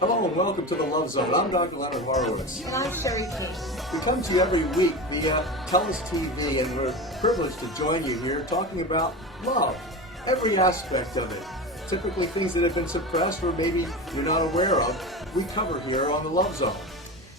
Hello and welcome to the Love Zone. I'm Dr. Leonard Horowitz. And I'm Sherry King. We come to you every week via TELUS TV, and we're privileged to join you here talking about love, every aspect of it. Typically things that have been suppressed or maybe you're not aware of, we cover here on the Love Zone.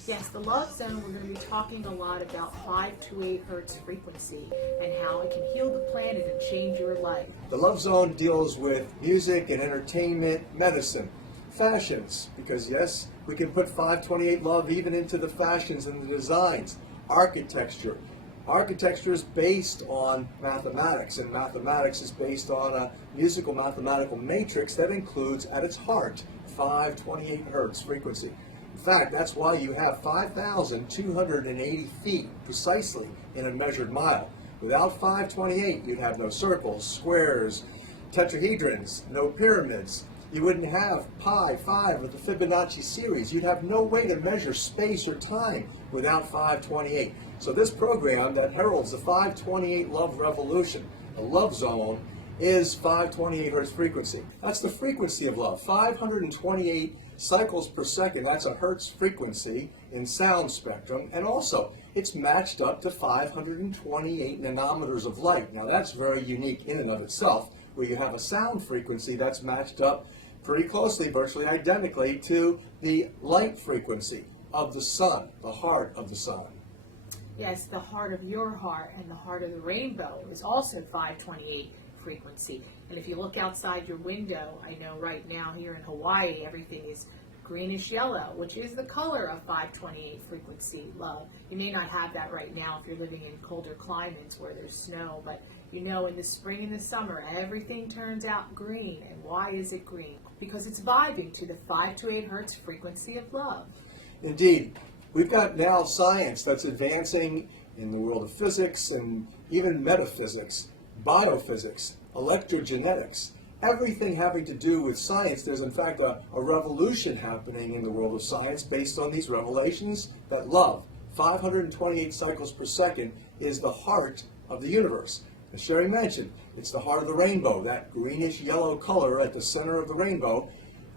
Yes, the Love Zone, we're going to be talking a lot about 5 to 8 hertz frequency and how it can heal the planet and change your life. The Love Zone deals with music and entertainment, medicine, fashions, because yes, we can put 528 love even into the fashions and the designs. Architecture. Architecture is based on mathematics, and mathematics is based on a musical mathematical matrix that includes at its heart 528 hertz frequency. In fact, that's why you have 5,280 feet precisely in a measured mile. Without 528, you'd have no circles, squares, tetrahedrons, no pyramids. You wouldn't have pi 5 with the Fibonacci series. You'd have no way to measure space or time without 528. So this program that heralds the 528 love revolution, the Love Zone, is 528 hertz frequency. That's the frequency of love, 528 cycles per second. That's a hertz frequency in sound spectrum, and also it's matched up to 528 nanometers of light. Now that's very unique in and of itself, where you have a sound frequency that's matched up pretty closely, virtually identically, to the light frequency of the sun, the heart of the sun. Yes, the heart of your heart and the heart of the rainbow is also 528 frequency. And if you look outside your window, I know right now here in Hawaii, everything is greenish yellow, which is the color of 528 frequency love. You may not have that right now if you're living in colder climates where there's snow, but you know in the spring and the summer, everything turns out green. And why is it green? Because it's vibing to the 5 to 8 hertz frequency of love. Indeed. We've got now science that's advancing in the world of physics and even metaphysics, biophysics, electrogenetics, everything having to do with science. There's in fact a revolution happening in the world of science based on these revelations that love, 528 cycles per second, is the heart of the universe. As Sherry mentioned, it's the heart of the rainbow, that greenish yellow color at the center of the rainbow.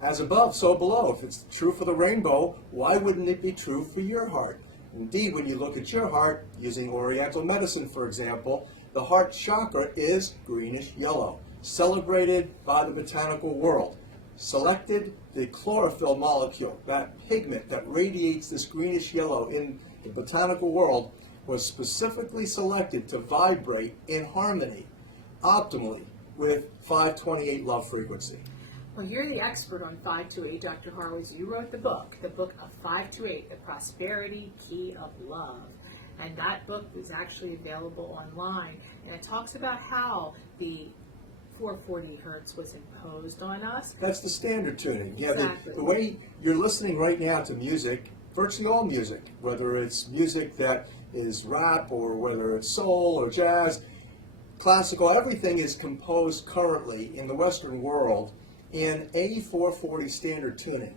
As above, so below. If it's true for the rainbow, why wouldn't it be true for your heart? Indeed, when you look at your heart, using Oriental medicine, for example, the heart chakra is greenish yellow, celebrated by the botanical world. Selected the chlorophyll molecule, that pigment that radiates this greenish yellow in the botanical world, was specifically selected to vibrate in harmony, optimally, with 528 love frequency. Well, you're the expert on 5 to 8, Dr. Horowitz. You wrote the book of 5 to 8, The Prosperity Key of Love. And that book is actually available online. And it talks about how the 440 hertz was imposed on us. That's the standard tuning. Yeah, Exactly. the way you're listening right now to music, virtually all music, whether it's music that is rap or whether it's soul or jazz, classical, everything is composed currently in the Western world in A440 standard tuning.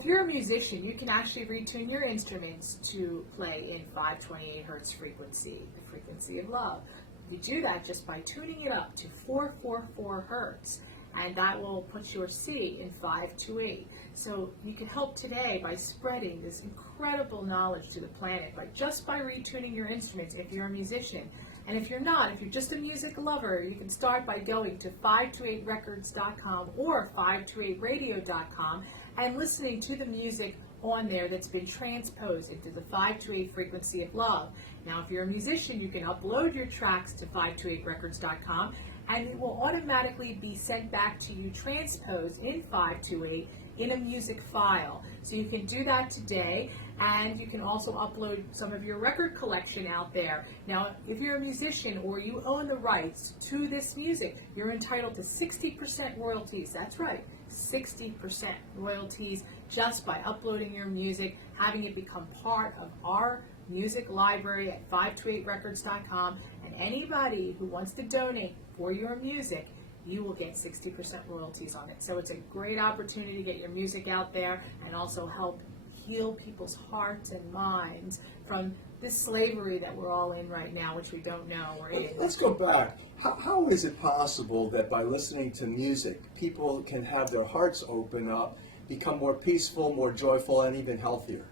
If you're a musician, you can actually retune your instruments to play in 528 hertz frequency, the frequency of love. You do that just by tuning it up to 444 hertz, and that will put your C in 528. So you can help today by spreading this incredible knowledge to the planet by retuning your instruments if you're a musician. And if you're not, if you're just a music lover, you can start by going to 528records.com or 528radio.com and listening to the music on there that's been transposed into the 528 frequency of love. Now, if you're a musician, you can upload your tracks to 528records.com and it will automatically be sent back to you transposed in 528 in a music file. So you can do that today, and you can also upload some of your record collection out there. Now, if you're a musician or you own the rights to this music, you're entitled to 60% royalties. That's right, 60% royalties just by uploading your music, having it become part of our music library at 528records.com, and anybody who wants to donate for your music, you will get 60% royalties on it. So it's a great opportunity to get your music out there and also help heal people's hearts and minds from this slavery that we're all in right now, which we don't know we're in. Let's go back. How is it possible that by listening to music, people can have their hearts open up become more peaceful, more joyful, and even healthier?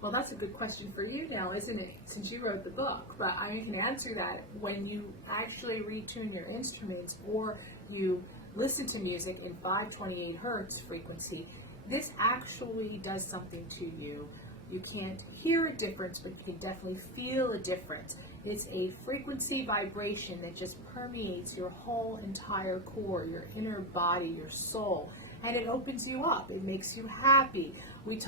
Well, that's a good question for you now, isn't it? Since you wrote the book, but I can answer that. When you actually retune your instruments or you listen to music in 528 hertz frequency, this actually does something to you. You can't hear a difference, but you can definitely feel a difference. It's a frequency vibration that just permeates your whole entire core, your inner body, your soul, and it opens you up. It makes you happy. We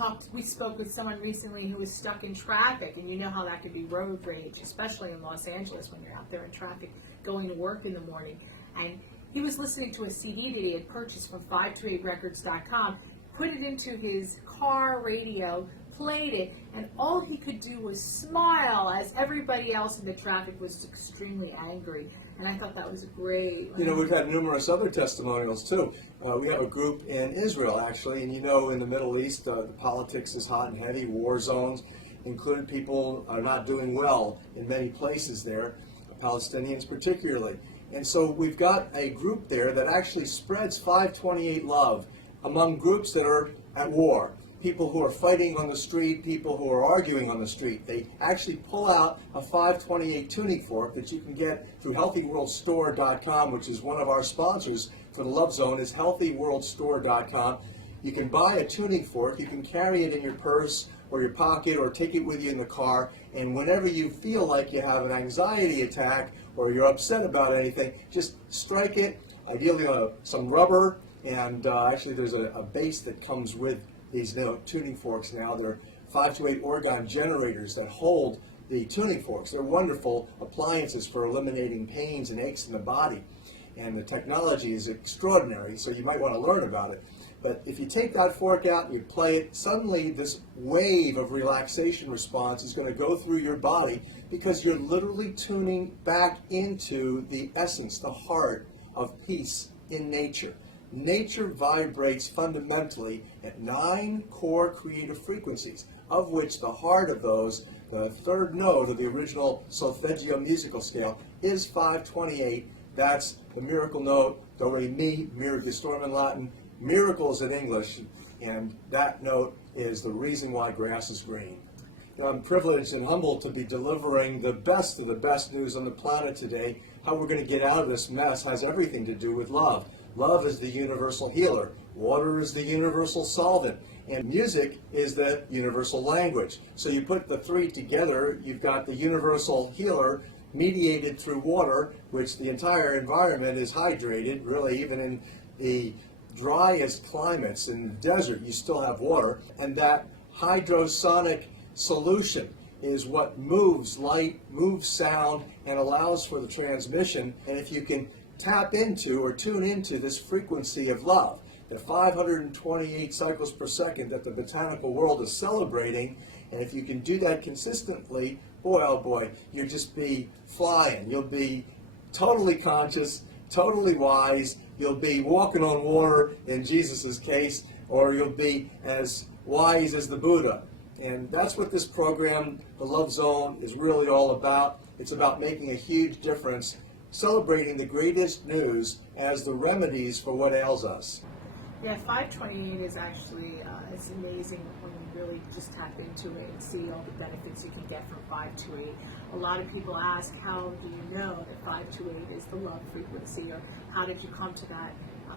spoke with someone recently who was stuck in traffic, and you know how that could be road rage, especially in Los Angeles when you're out there in traffic going to work in the morning. And he was listening to a CD that he had purchased from 528records.com, put it into his car radio, played it, and all he could do was smile as everybody else in the traffic was extremely angry. And I thought that was great. You know, we've had numerous other testimonials too. We have a group in Israel, actually, and you know, in the Middle East, the politics is hot and heavy, war zones, including people are not doing well in many places there, Palestinians particularly. And so we've got a group there that actually spreads 528 love among groups that are at war. People who are fighting on the street, people who are arguing on the street. They actually pull out a 528 tuning fork that you can get through HealthyWorldStore.com, which is one of our sponsors for the Love Zone, is HealthyWorldStore.com. You can buy a tuning fork, you can carry it in your purse or your pocket or take it with you in the car, and whenever you feel like you have an anxiety attack or you're upset about anything, just strike it, ideally on some rubber, and actually there's a base that comes with these tuning forks now. They're 528 orgon generators that hold the tuning forks. They're wonderful appliances for eliminating pains and aches in the body. And the technology is extraordinary, so you might want to learn about it. But if you take that fork out and you play it, suddenly this wave of relaxation response is going to go through your body because you're literally tuning back into the essence, the heart of peace in nature. Nature vibrates fundamentally at 9 core creative frequencies, of which the heart of those, the third note of the original solfeggio musical scale, is 528. That's the miracle note, do, re, mi, mir storm in Latin, miracles in English, and that note is the reason why grass is green. You know, I'm privileged and humbled to be delivering the best of the best news on the planet today. How we're going to get out of this mess has everything to do with love. Love is the universal healer. Water is the universal solvent. And music is the universal language. So you put the three together, you've got the universal healer mediated through water, which the entire environment is hydrated. Really, even in the driest climates, in the desert, you still have water. And that hydrosonic solution is what moves light, moves sound, and allows for the transmission. And if you can tap into or tune into this frequency of love, the 528 cycles per second that the botanical world is celebrating, and if you can do that consistently, boy, oh boy, you'll just be flying. You'll be totally conscious, totally wise. You'll be walking on water in Jesus' case, or you'll be as wise as the Buddha. And that's what this program, the Love Zone, is really all about. It's about making a huge difference, celebrating the greatest news as the remedies for what ails us. Yeah, 528 is actually, it's amazing when you really just tap into it and see all the benefits you can get from 528. A lot of people ask, how do you know that 528 is the love frequency, or how did you come to that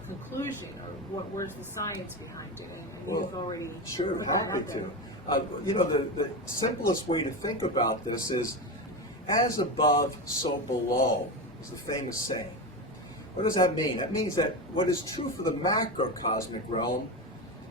conclusion, or where's the science behind it? And Well, you've already sure, put that happy out there. to. You know, the simplest way to think about this is, as above, so below, is the famous saying. What does that mean? That means that what is true for the macrocosmic realm,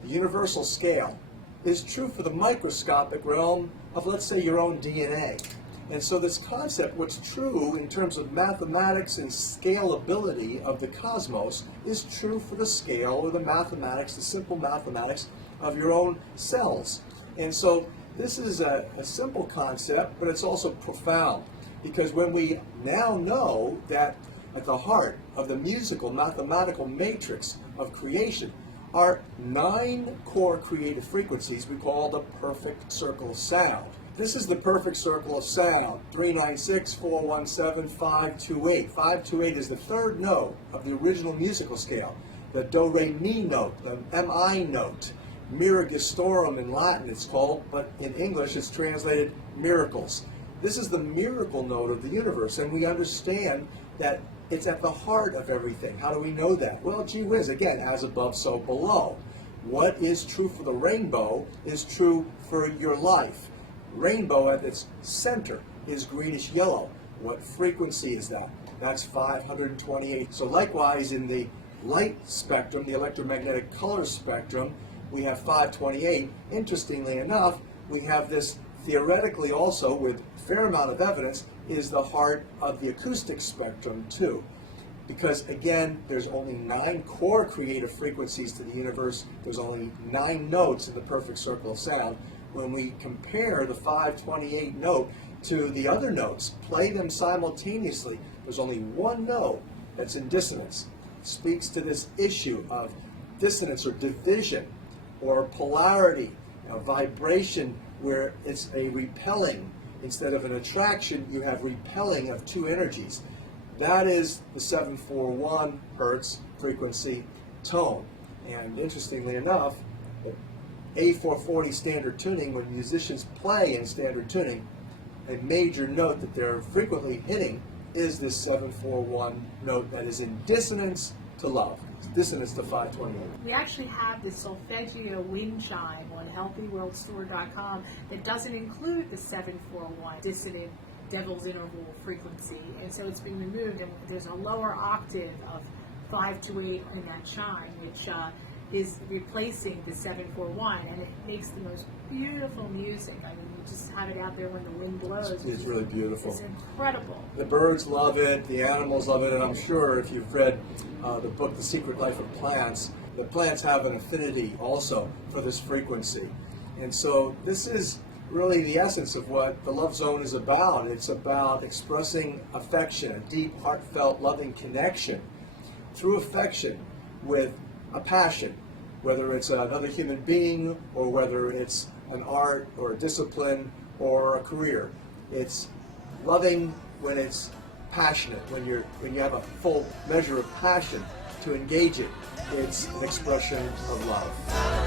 the universal scale, is true for the microscopic realm of, let's say, your own DNA. And so this concept, what's true in terms of mathematics and scalability of the cosmos, is true for the scale or the mathematics, the simple mathematics of your own cells. And so this is a simple concept, but it's also profound, because when we now know that at the heart of the musical mathematical matrix of creation are 9 core creative frequencies we call the perfect circle of sound. This is the perfect circle of sound, 396, 417, 528. 528 is the third note of the original musical scale, the do, re, mi note, the mi note. Miragistorum in Latin it's called, but in English it's translated miracles. This is the miracle note of the universe, and we understand that it's at the heart of everything. How do we know that? Well, gee whiz, again, as above, so below. What is true for the rainbow is true for your life. Rainbow at its center is greenish yellow. What frequency is that? That's 528. So likewise, in the light spectrum, the electromagnetic color spectrum, we have 528. Interestingly enough, we have this theoretically also, with a fair amount of evidence, is the heart of the acoustic spectrum too. Because again, there's only 9 core creative frequencies to the universe. There's only 9 notes in the perfect circle of sound. When we compare the 528 note to the other notes, play them simultaneously, there's only one note that's in dissonance. It speaks to this issue of dissonance or division or polarity, vibration, where it's a repelling. Instead of an attraction, you have repelling of 2 energies. That is the 741 hertz frequency tone. And interestingly enough, A440 standard tuning, when musicians play in standard tuning, a major note that they're frequently hitting is this 741 note that is in dissonance to love. It's dissonance to 528. We actually have this solfeggio wind chime on healthyworldstore.com that doesn't include the 741 dissonant devil's interval frequency, and so it's been removed, and there's a lower octave of 5 to 8 in that chime, which is replacing the 741, and it makes the most beautiful music. I mean, you just have it out there when the wind blows. It's really beautiful. It's incredible. The birds love it, the animals love it, and I'm sure if you've read the book The Secret Life of Plants, the plants have an affinity also for this frequency. And so this is really the essence of what the Love Zone is about. It's about expressing affection, a deep, heartfelt, loving connection through affection with a passion, whether it's another human being or whether it's an art or a discipline or a career. It's loving when it's passionate, when you have a full measure of passion to engage it. It's an expression of love.